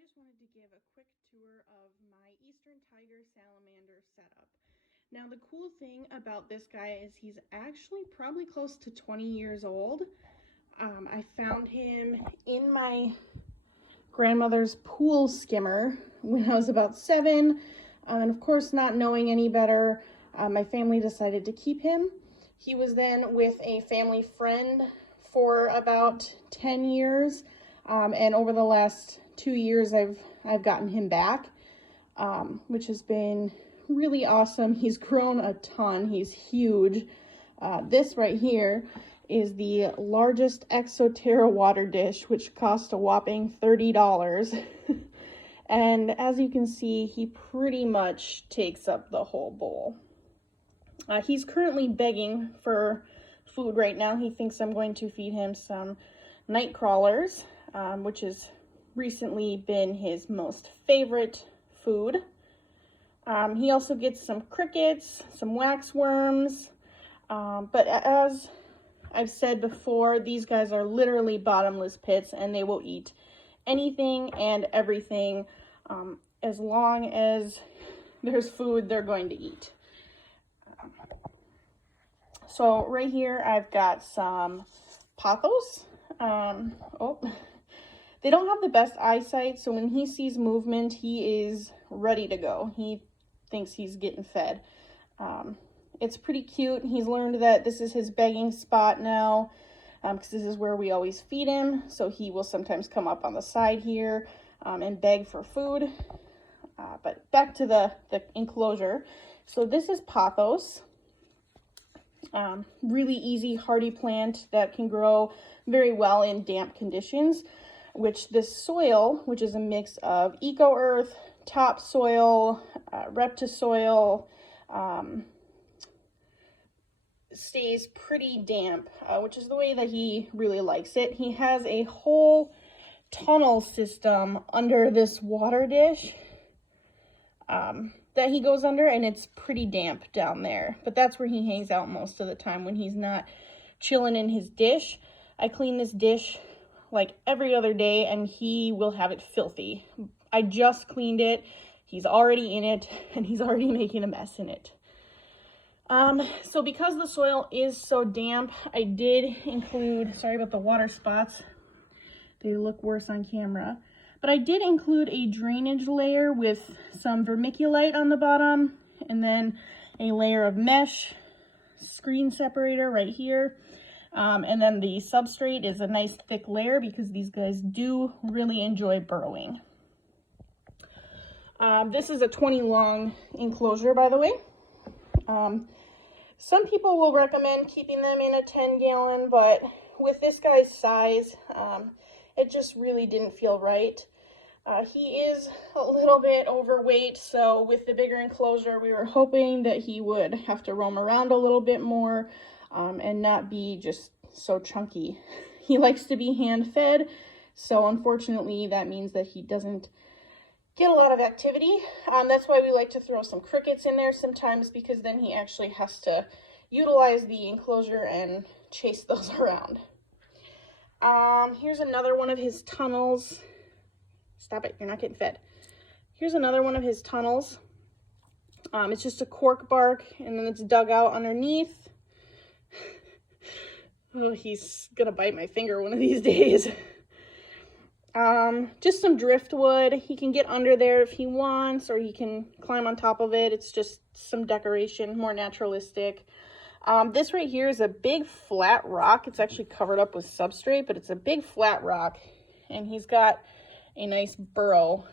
just wanted to give a quick tour of my Eastern Tiger Salamander setup. Now the cool thing about this guy is he's actually probably close to 20 years old. I found him in my grandmother's pool skimmer when I was about 7. And of course, not knowing any better, my family decided to keep him. He was then with a family friend for about 10 years. And over the last 2 years, I've gotten him back, which has been really awesome. He's grown a ton. He's huge. This right here is the largest Exoterra water dish, which cost a whopping $30. And as you can see, he pretty much takes up the whole bowl. He's currently begging for food right now. He thinks I'm going to feed him some night crawlers, which has recently been his most favorite food. He also gets some crickets, some wax worms, but as I've said before, these guys are literally bottomless pits, and they will eat anything and everything. As long as there's food, they're going to eat. So right here, I've got some pothos. They don't have the best eyesight, so when he sees movement, he is ready to go. He thinks he's getting fed. It's pretty cute. He's learned that this is his begging spot now, because this is where we always feed him. So he will sometimes come up on the side here and beg for food. But back to the enclosure. So this is pothos. Really easy, hardy plant that can grow very well in damp conditions, which this soil, which is a mix of eco-earth, topsoil, reptisoil, stays pretty damp, which is the way that he really likes it. He has a whole tunnel system under this water dish that he goes under, and it's pretty damp down there. But that's where he hangs out most of the time when he's not chilling in his dish. I clean this dish like every other day, and he will have it filthy. I just cleaned it. He's already in it, and he's already making a mess in it. So because the soil is so damp, I did include, sorry about the water spots, they look worse on camera, but I did include a drainage layer with some vermiculite on the bottom, and then a layer of mesh screen separator right here. And then the substrate is a nice thick layer because these guys do really enjoy burrowing. This is a 20 long enclosure, by the way. Some people will recommend keeping them in a 10-gallon, but with this guy's size, it just really didn't feel right. He is a little bit overweight, so with the bigger enclosure, we were hoping that he would have to roam around a little bit more and not be just so chunky. He likes to be hand-fed, so unfortunately, that means that he doesn't get a lot of activity. That's why we like to throw some crickets in there sometimes, because then he actually has to utilize the enclosure and chase those around. Here's another one of his tunnels. Stop it, you're not getting fed. Here's another one of his tunnels. It's just a cork bark, and then it's dug out underneath. Oh, he's gonna bite my finger one of these days. Just some driftwood. He can get under there if he wants, or he can climb on top of it. It's just some decoration, more naturalistic. This right here is a big flat rock. It's actually covered up with substrate, but it's a big flat rock, and he's got a nice burrow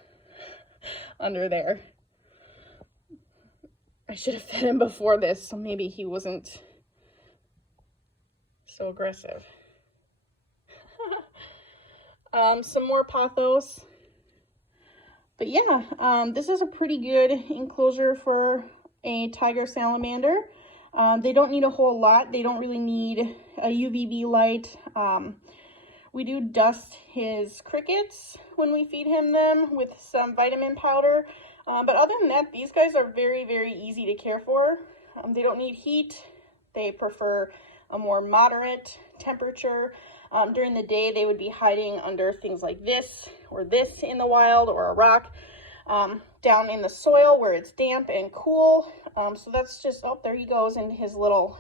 under there. I should have fed him before this, so maybe he wasn't so aggressive. Some more pothos. But yeah, this is a pretty good enclosure for a tiger salamander. They don't need a whole lot. They don't really need a UVB light. We do dust his crickets when we feed him them with some vitamin powder. But other than that, these guys are very, very easy to care for. They don't need heat. They prefer a more moderate temperature. During the day, they would be hiding under things like this or this in the wild, or a rock, down in the soil where it's damp and cool. So that's just, oh, there he goes into his little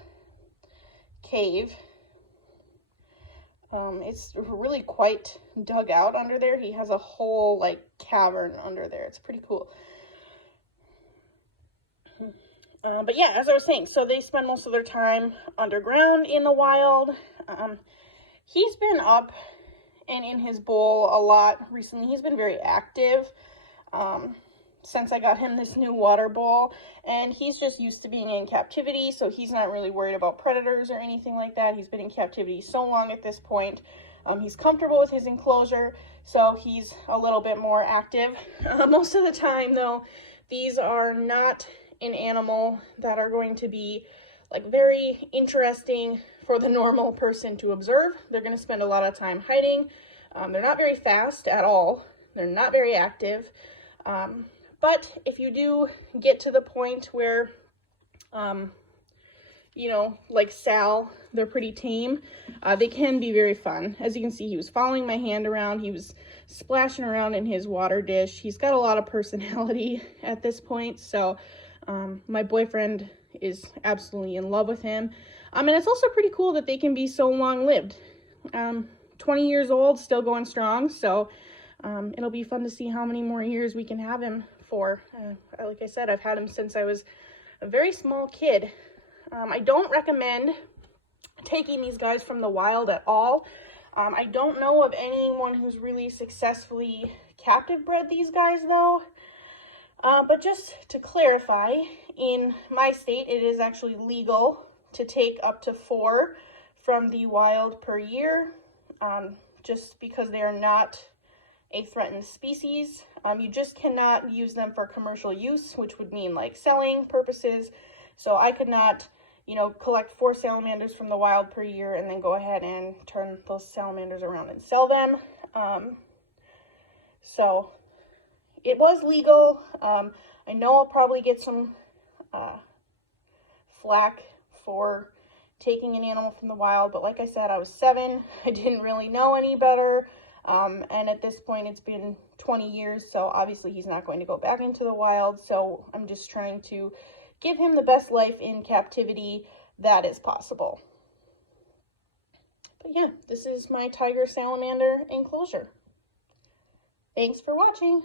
cave. It's really quite dug out under there. He has a whole like cavern under there. It's pretty cool. But yeah, as I was saying, so they spend most of their time underground in the wild. He's been up and in his bowl a lot recently. He's been very active since I got him this new water bowl, and he's just used to being in captivity, so he's not really worried about predators or anything like that. He's been in captivity so long at this point. He's comfortable with his enclosure, so he's a little bit more active. Most of the time, though, these are not an animal that are going to be like very interesting for the normal person to observe. They're going to spend a lot of time hiding. They're not very fast at all. They're not very active. But if you do get to the point where, you know, like Sal, they're pretty tame, they can be very fun. As you can see, he was following my hand around. He was splashing around in his water dish. He's got a lot of personality at this point. So my boyfriend is absolutely in love with him. And it's also pretty cool that they can be so long-lived. 20 years old, still going strong. So it'll be fun to see how many more years we can have him for. Like I said, I've had him since I was a very small kid. I don't recommend taking these guys from the wild at all. I don't know of anyone who's really successfully captive bred these guys though. But just to clarify, in my state, it is actually legal to take up to 4 from the wild per year, just because they are not a threatened species. You just cannot use them for commercial use, which would mean like selling purposes. So I could not, you know, collect 4 salamanders from the wild per year and then go ahead and turn those salamanders around and sell them. So it was legal. I know I'll probably get some flack for taking an animal from the wild, but like I said, I was 7. I didn't really know any better. And at this point, it's been 20 years, so obviously he's not going to go back into the wild. So I'm just trying to give him the best life in captivity that is possible. But yeah, this is my tiger salamander enclosure. Thanks for watching.